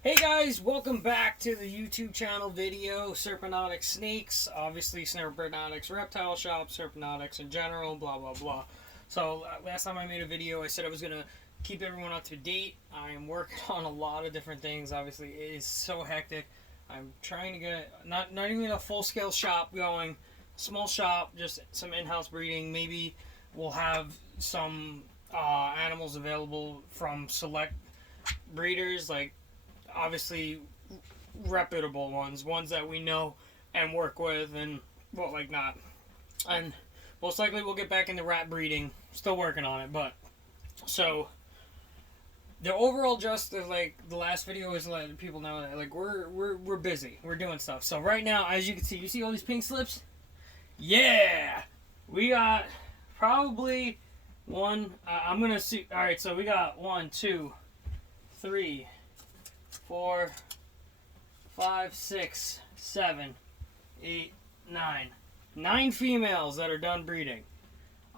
Hey guys, welcome back to the YouTube channel video, Serpenotics Snakes, obviously Serpenotics Reptile Shop, Serpenotics in general, blah blah blah. So last time I made a video, I said I was going to keep everyone up to date. I am working on a lot of different things, obviously it is so hectic. I'm trying to get, not even a full-scale shop going, small shop, just some in-house breeding. Maybe we'll have some animals available from select breeders, like obviously reputable ones that we know and work with, and well, like not. And most likely we'll get back into rat breeding. Still working on it, but so the overall gist of like the last video is letting people know that like we're busy, we're doing stuff. So right now, as you see all these pink slips. Yeah, we got probably one. I'm gonna see. All right, so we got 1, 2, 3, 4, 5, 6, 7, 8, 9. 9 females that are done breeding.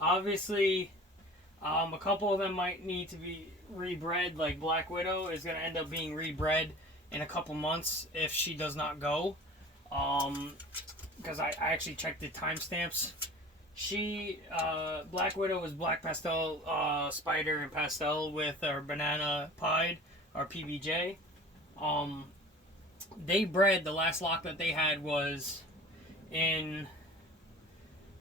Obviously, a couple of them might need to be rebred, like Black Widow is going to end up being rebred in a couple months if she does not go. Because I actually checked the timestamps. Black Widow was black pastel, spider and pastel with our banana pied, our PBJ. They bred, the last lock that they had was in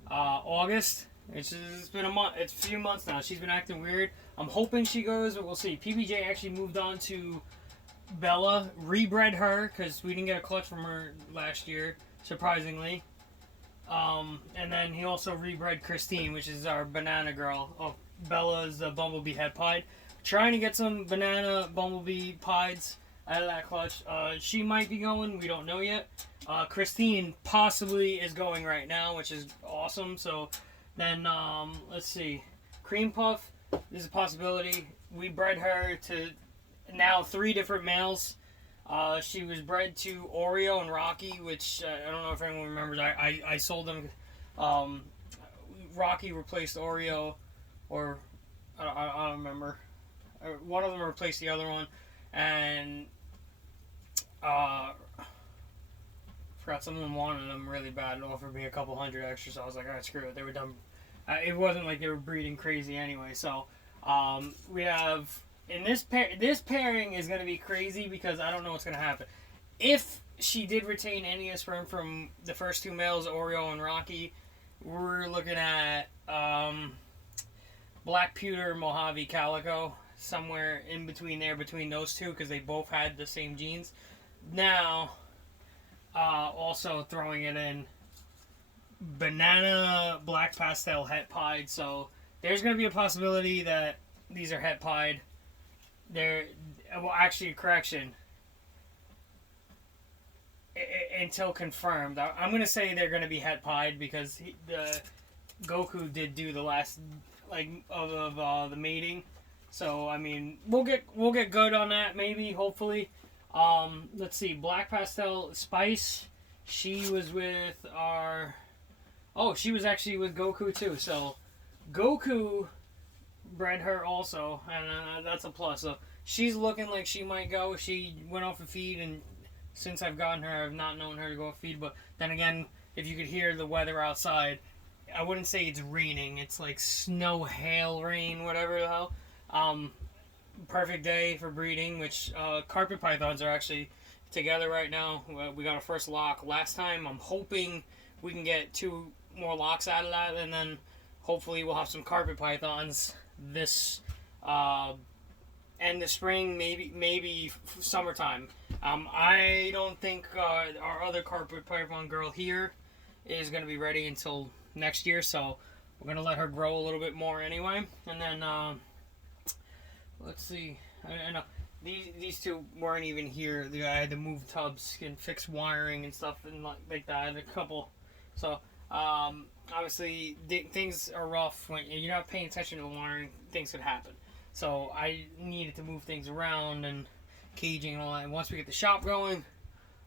August. It's been a month. It's a few months now. She's been acting weird. I'm hoping she goes, but we'll see. PBJ actually moved on to Bella, rebred her because we didn't get a clutch from her last year, surprisingly. And then he also rebred Christine, which is our banana girl. Oh, Bella's bumblebee head pied. Trying to get some banana bumblebee pieds out of that clutch. She might be going. We don't know yet. Christine possibly is going right now, which is awesome. So then, let's see. Cream Puff is a possibility. We bred her to now 3 different males. She was bred to Oreo and Rocky, which I don't know if anyone remembers. I sold them. Rocky replaced Oreo, or I don't remember. One of them replaced the other one, and forgot someone wanted them really bad and offered me a couple hundred extra, so I was like, alright, screw it. They were done. It wasn't like they were breeding crazy anyway. So we have in this pairing is going to be crazy because I don't know what's going to happen. If she did retain any of the sperm from the first 2 males, Oreo and Rocky, we're looking at Black Pewter, Mojave Calico, somewhere in between there, between those two, because they both had the same genes. Now, also throwing it in banana black pastel het pied. So there's going to be a possibility that these are het pied. Well, actually, correction. Until confirmed, I'm going to say they're going to be het pied because the Goku did do the last of the mating. So I mean, we'll get good on that, maybe, hopefully. Let's see, Black Pastel Spice. She was with our. Oh, she was actually with Goku too. So Goku bred her also, and that's a plus. So she's looking like she might go. She went off a feed, and since I've gotten her, I've not known her to go off feed. But then again, if you could hear the weather outside, I wouldn't say it's raining. It's like snow, hail, rain, whatever the hell. Perfect day for breeding, which carpet pythons are actually together right now. We got our first lock last time. I'm hoping we can get 2 more locks out of that, and then hopefully we'll have some carpet pythons this end of spring, maybe summertime. I don't think our other carpet python girl here is going to be ready until next year, so we're going to let her grow a little bit more anyway. And then let's see. I know these 2 weren't even here. I had to move tubs and fix wiring and stuff and like that. I had a couple. So obviously things are rough when you're not paying attention to the wiring. Things could happen. So I needed to move things around and caging and all that. And once we get the shop going,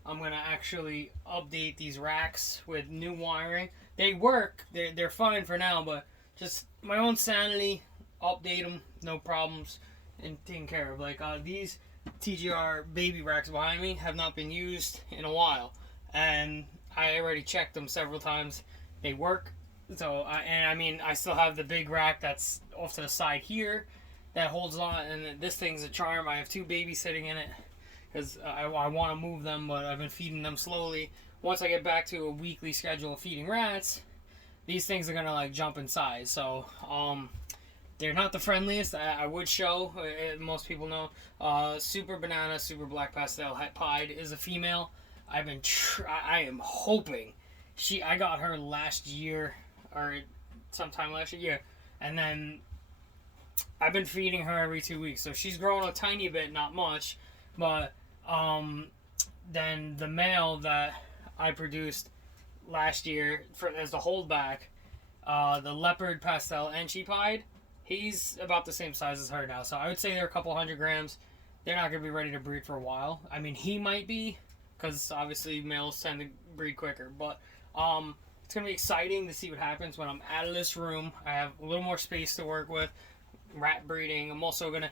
I'm gonna actually update these racks with new wiring. They work. They're fine for now, but just my own sanity. Update them, no problems. And taken care of. Like these TGR baby racks behind me have not been used in a while, and I already checked them several times. They work. So I still have the big rack that's off to the side here that holds on, and this thing's a charm. I have 2 babies sitting in it because I want to move them, but I've been feeding them slowly. Once I get back to a weekly schedule of feeding rats, these things are gonna like jump in size. So they're not the friendliest. I would show. Most people know. Super Banana, Super Black Pastel Het Pied is a female. I am hoping I got her last year or sometime last year, and then I've been feeding her every 2 weeks. So she's grown a tiny bit, not much, but then the male that I produced last year as the holdback, the Leopard Pastel Enchi Pied, he's about the same size as her now. So I would say they're a couple 100 grams. They're not going to be ready to breed for a while. I mean, he might be, because obviously males tend to breed quicker. But it's going to be exciting to see what happens when I'm out of this room. I have a little more space to work with. Rat breeding. I'm also going to...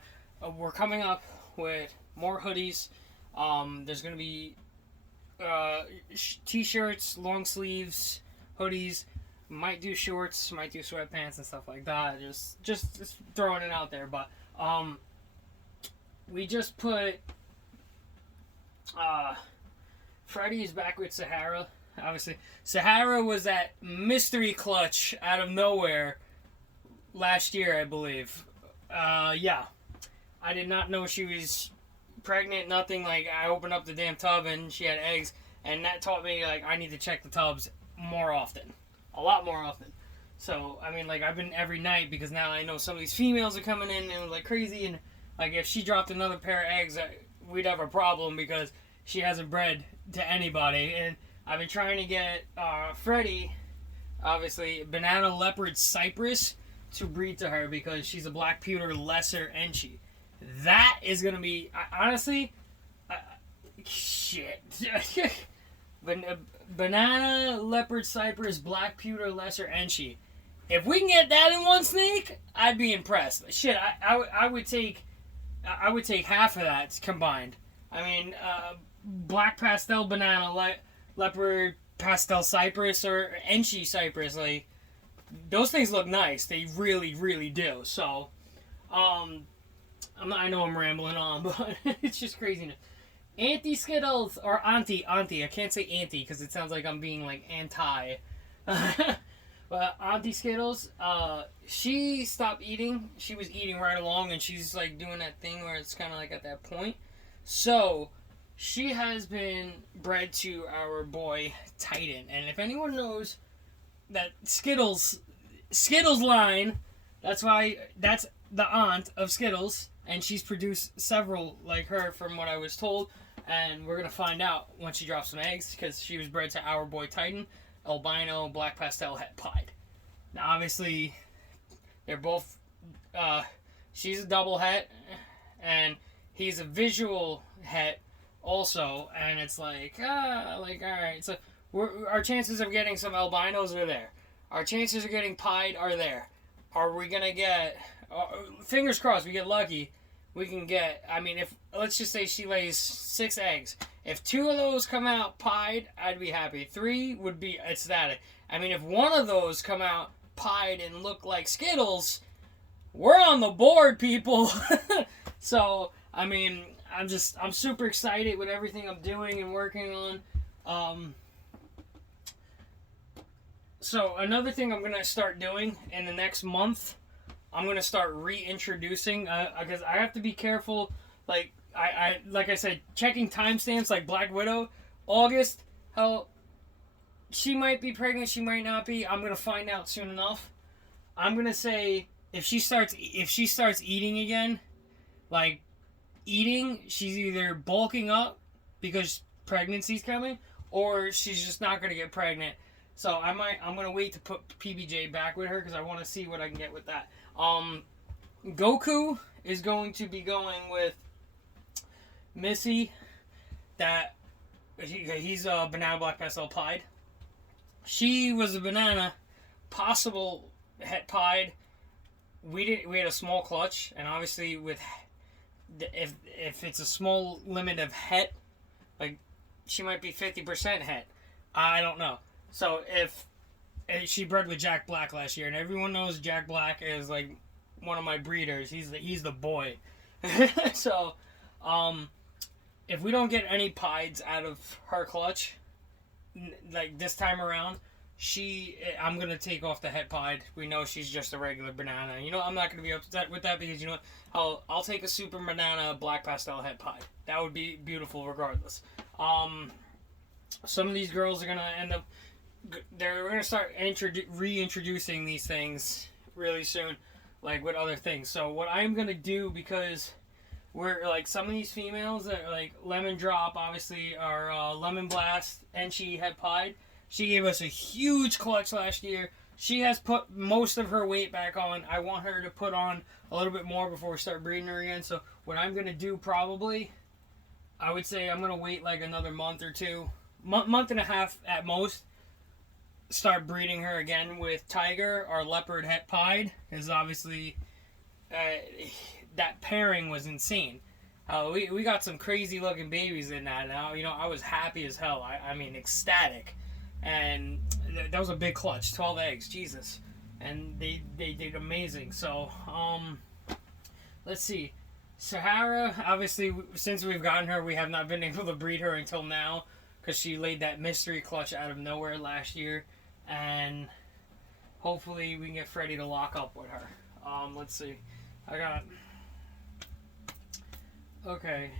we're coming up with more hoodies. There's going to be t-shirts, long sleeves, hoodies. Might do shorts, might do sweatpants and stuff like that. Just throwing it out there. But we just put Freddy's back with Sahara. Obviously, Sahara was that mystery clutch out of nowhere last year, I believe. Yeah, I did not know she was pregnant. Nothing. Like, I opened up the damn tub and she had eggs, and that taught me like I need to check the tubs more often. A lot more often. So, I mean, like, I've been every night because now I know some of these females are coming in and like crazy, and like if she dropped another pair of eggs, we'd have a problem because she hasn't bred to anybody. And I've been trying to get Freddie, obviously, Banana Leopard Cypress, to breed to her because she's a black pewter lesser Enchi. That is going to be, honestly, shit. Banana Leopard Cypress Black Pewter Lesser Enchi. If we can get that in one snake, I'd be impressed. Shit, I would take half of that combined. I mean, Black Pastel Banana Leopard Pastel Cypress or Enchi Cypress, like, those things look nice. They really, really do. So, I know I'm rambling on, but it's just craziness. Auntie Skittles, or Auntie. I can't say Auntie because it sounds like I'm being like anti. But Auntie Skittles, she stopped eating. She was eating right along, and she's like doing that thing where it's kind of like at that point. So she has been bred to our boy Titan, and if anyone knows that Skittles line, that's the aunt of Skittles, and she's produced several like her from what I was told. And we're going to find out when she drops some eggs because she was bred to our boy Titan, albino, black pastel, Het Pied. Now, obviously, they're both... she's a double het, and he's a visual het also. And it's like, alright. So our chances of getting some albinos are there. Our chances of getting pied are there. Are we going to get... fingers crossed we get lucky. We can get, I mean, if, let's just say she lays 6 eggs. If 2 of those come out pied, I'd be happy. 3 would be ecstatic. I mean, if 1 of those come out pied and look like Skittles, we're on the board, people. So, I mean, I'm super excited with everything I'm doing and working on. So, another thing I'm going to start doing in the next month, I'm going to start reintroducing, because I have to be careful, like I said, checking timestamps like Black Widow, August, hell, she might be pregnant, she might not be, I'm going to find out soon enough. I'm going to say, if she starts eating again, like, she's either bulking up because pregnancy's coming, or she's just not going to get pregnant. So I'm going to wait to put PBJ back with her because I want to see what I can get with that. Goku is going to be going with Missy. That he's a banana black pastel pied. She was a banana possible het pied. We had a small clutch, and obviously with if it's a small limit of het, like she might be 50% het. I don't know. So if she bred with Jack Black last year, and everyone knows Jack Black is like one of my breeders. He's the boy. So, if we don't get any pieds out of her clutch, like this time around, I'm gonna take off the het pied. We know she's just a regular banana. You know, I'm not gonna be upset with that because you know what? I'll take a super banana black pastel het pied. That would be beautiful regardless. Some of these girls are gonna end up. They're gonna start reintroducing these things really soon, like with other things. So what I'm gonna do, because we're like some of these females that are like Lemon Drop, obviously, are Lemon Blast, and she had pied. She gave us a huge clutch last year. She has put most of her weight back on. I want her to put on a little bit more before we start breeding her again. So what I'm gonna do probably, I would say I'm gonna wait like another month or two, month and a half at most. Start breeding her again with Tiger or Leopard het pied, because obviously that pairing was insane. We got some crazy looking babies in that now. You know, I was happy as hell. I mean, ecstatic. And that was a big clutch, 12 eggs, Jesus. And they did amazing. So, let's see. Sahara, obviously, since we've gotten her, we have not been able to breed her until now, because she laid that mystery clutch out of nowhere last year. And hopefully we can get Freddie to lock up with her. Let's see. I got... Okay.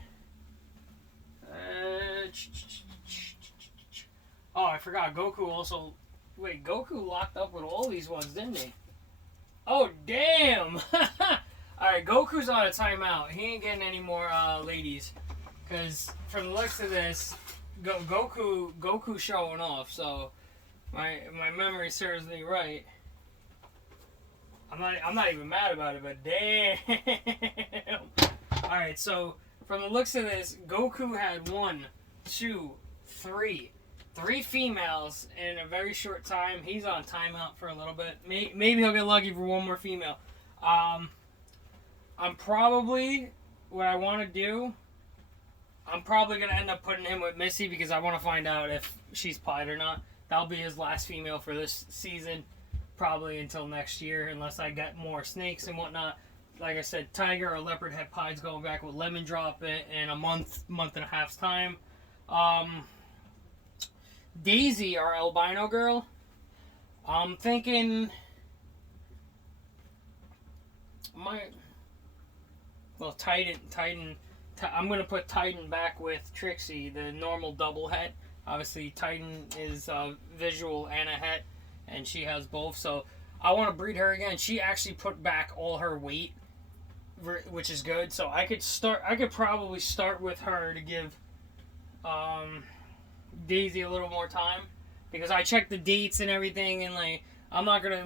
Oh, I forgot. Goku also... Wait, Goku locked up with all these ones, didn't he? Oh, damn! Alright, Goku's on a timeout. He ain't getting any more ladies. Because from the looks of this, Goku's showing off, so... My memory serves me right. I'm not even mad about it, but damn. Alright, so from the looks of this, Goku had 1, 2, 3 females in a very short time. He's on timeout for a little bit. Maybe he'll get lucky for one more female. I'm probably, what I want to do, I'm probably going to end up putting him with Missy because I want to find out if she's pied or not. That'll be his last female for this season, probably until next year, unless I get more snakes and whatnot. Like I said, Tiger or Leopard het pieds going back with Lemon Drop in a month and a half's time. Daisy, our albino girl, I'm thinking... Titan. I'm going to put Titan back with Trixie, the normal double het. Obviously, Titan is visual and a het, and she has both. So I want to breed her again. She actually put back all her weight, which is good. So I could probably start with her to give Daisy a little more time, because I checked the dates and everything, and like I'm not gonna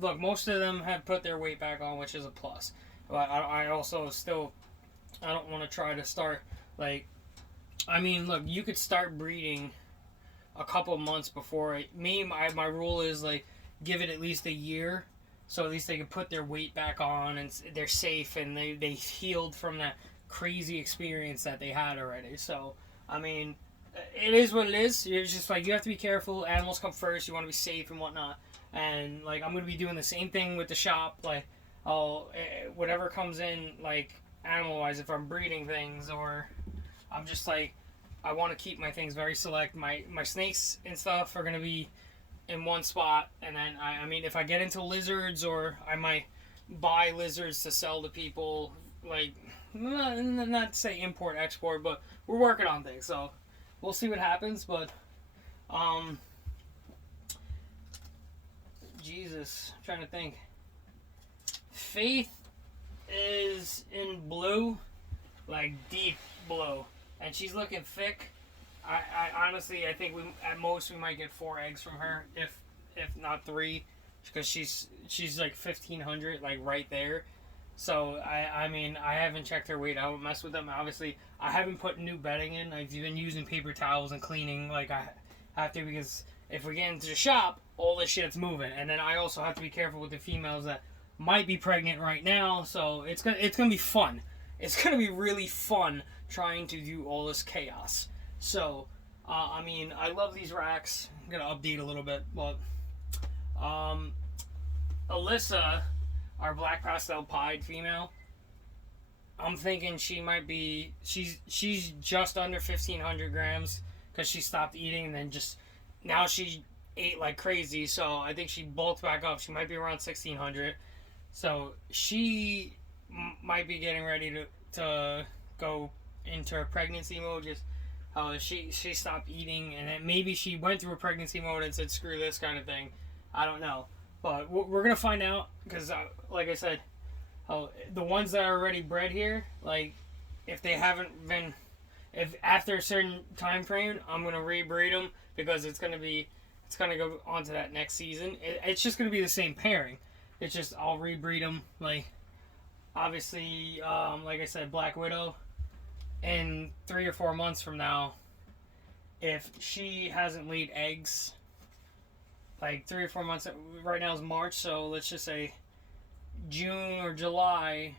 look. Most of them have put their weight back on, which is a plus. But I also still I don't want to try to start like. I mean, look, you could start breeding a couple months before it. My rule is, like, give it at least a year, so at least they can put their weight back on, and they're safe, and they healed from that crazy experience that they had already. So, I mean, it is what it is. It's just, like, you have to be careful. Animals come first. You want to be safe and whatnot. And, like, I'm going to be doing the same thing with the shop. Like, whatever comes in, like, animal-wise, if I'm breeding things, or... I'm just like, I want to keep my things very select. My snakes and stuff are going to be in one spot. And then, I mean, if I get into lizards, or I might buy lizards to sell to people, like, not to say import, export, but we're working on things. So, we'll see what happens. But, Jesus, I'm trying to think. Faith is in blue, like deep blue. And she's looking thick. I honestly, I think at most we might get 4 eggs from her, if not 3, because she's like 1,500, like right there. So I mean, I haven't checked her weight. I don't mess with them. Obviously, I haven't put new bedding in. I've been using paper towels and cleaning like I have to, because if we get into the shop, all this shit's moving. And then I also have to be careful with the females that might be pregnant right now. So it's gonna be fun. it's going to be really fun trying to do all this chaos. So, I mean, I love these racks. I'm going to update a little bit, but Alyssa, our black pastel pied female, I'm thinking she might be, she's just under 1,500 grams because she stopped eating and then just, now she ate like crazy, so I think she bulked back up. She might be around 1,600. So she might be getting ready to go into her pregnancy mode. Just she stopped eating, and then maybe she went through a pregnancy mode and said screw this kind of thing. I don't know, but we're gonna find out because like I said, the ones that are already bred here, like if they haven't been, if after a certain time frame, I'm gonna rebreed them because it's gonna go on to that next season. It's just gonna be the same pairing. It's just I'll rebreed them. Like obviously, like I said, Black Widow. In 3 or 4 months from now, if she hasn't laid eggs, like 3 or 4 months, right now is March, so let's just say June or July,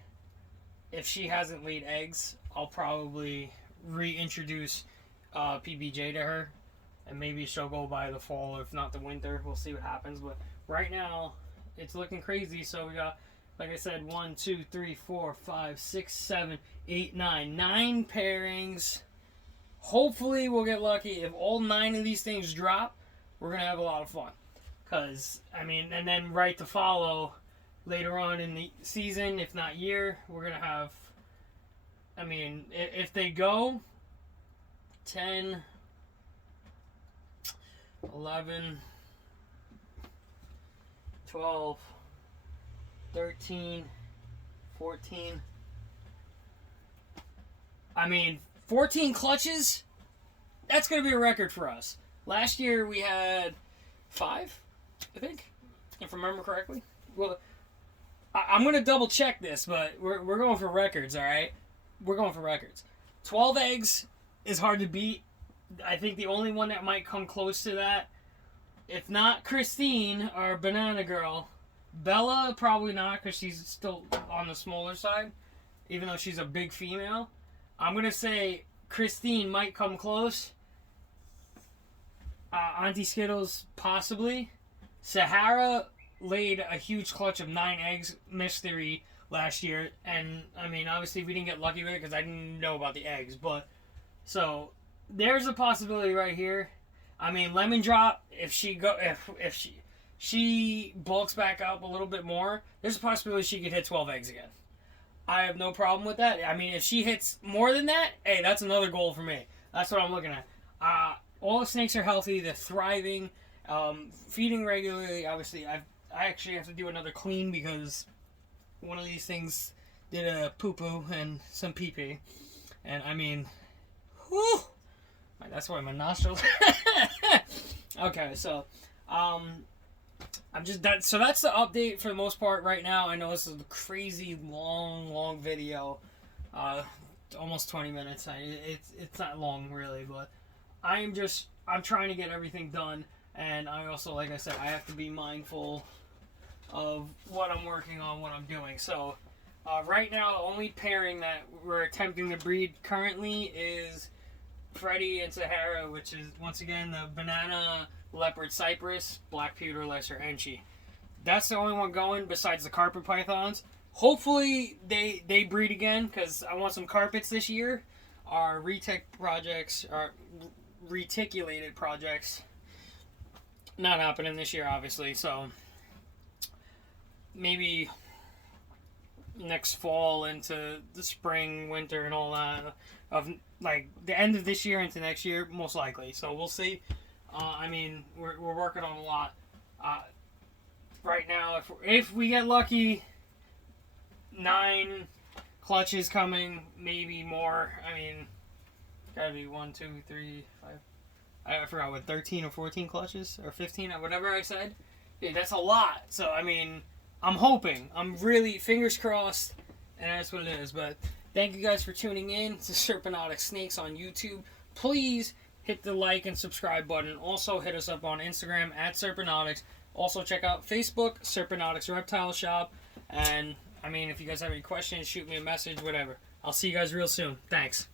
if she hasn't laid eggs, I'll probably reintroduce PBJ to her, and maybe she'll go by the fall, if not the winter. We'll see what happens, but right now, it's looking crazy. So we got, like I said, 1, 2, 3, 4, 5, 6, 7, 8, 9 pairings. Hopefully we'll get lucky. If all 9 of these things drop, we're going to have a lot of fun. Because, I mean, and then right to follow later on in the season, if not year, we're going to have, I mean, if they go 10, 11, 12, 13, 14. I mean, 14 clutches? That's going to be a record for us. Last year we had 5, I think, if I remember correctly. Well, I'm going to double check this, but we're going for records, all right? We're going for records. 12 eggs is hard to beat. I think the only one that might come close to that, if not Christine, our banana girl, Bella, probably not, because she's still on the smaller side, even though she's a big female. I'm going to say Christine might come close. Auntie Skittles, possibly. Sahara laid a huge clutch of 9 eggs, mystery, last year. And, I mean, obviously we didn't get lucky with it because I didn't know about the eggs. But, so, there's a possibility right here. I mean, Lemon Drop, if she bulks back up a little bit more, there's a possibility she could hit 12 eggs again. I have no problem with that. I mean, if she hits more than that, hey, that's another goal for me. That's what I'm looking at. All the snakes are healthy. They're thriving. Feeding regularly. Obviously, I actually have to do another clean because one of these things did a poo-poo and some pee-pee. And, I mean, whew, that's why my nostrils... Okay, so... So that's the update for the most part right now. I know this is a crazy long video, almost 20 minutes. It's not long really, but I'm trying to get everything done, and I also, like I said, I have to be mindful of what I'm working on, what I'm doing. So right now, the only pairing that we're attempting to breed currently is Freddy and Sahara, which is once again the banana leopard cypress, black pewter lesser enchi. That's the only one going besides the carpet pythons. Hopefully they breed again because I want some carpets this year. Our reticulated projects not happening this year, obviously. So maybe next fall into the spring, winter, and all that of like the end of this year into next year, most likely. So we'll see. I mean, we're working on a lot. Right now, if we get lucky, 9 clutches coming, maybe more. I mean, gotta be 1, 2, 3, 5. I forgot what 13 or 14 clutches or 15 or whatever I said. Yeah, that's a lot. So I mean, I'm hoping. I'm really fingers crossed, and that's what it is. But thank you guys for tuning in to Serpenotics Snakes on YouTube. Please hit the like and subscribe button. Also, hit us up on Instagram at Serpenotics. Also, check out Facebook, Serpenotics Reptile Shop. And, I mean, if you guys have any questions, shoot me a message, whatever. I'll see you guys real soon. Thanks.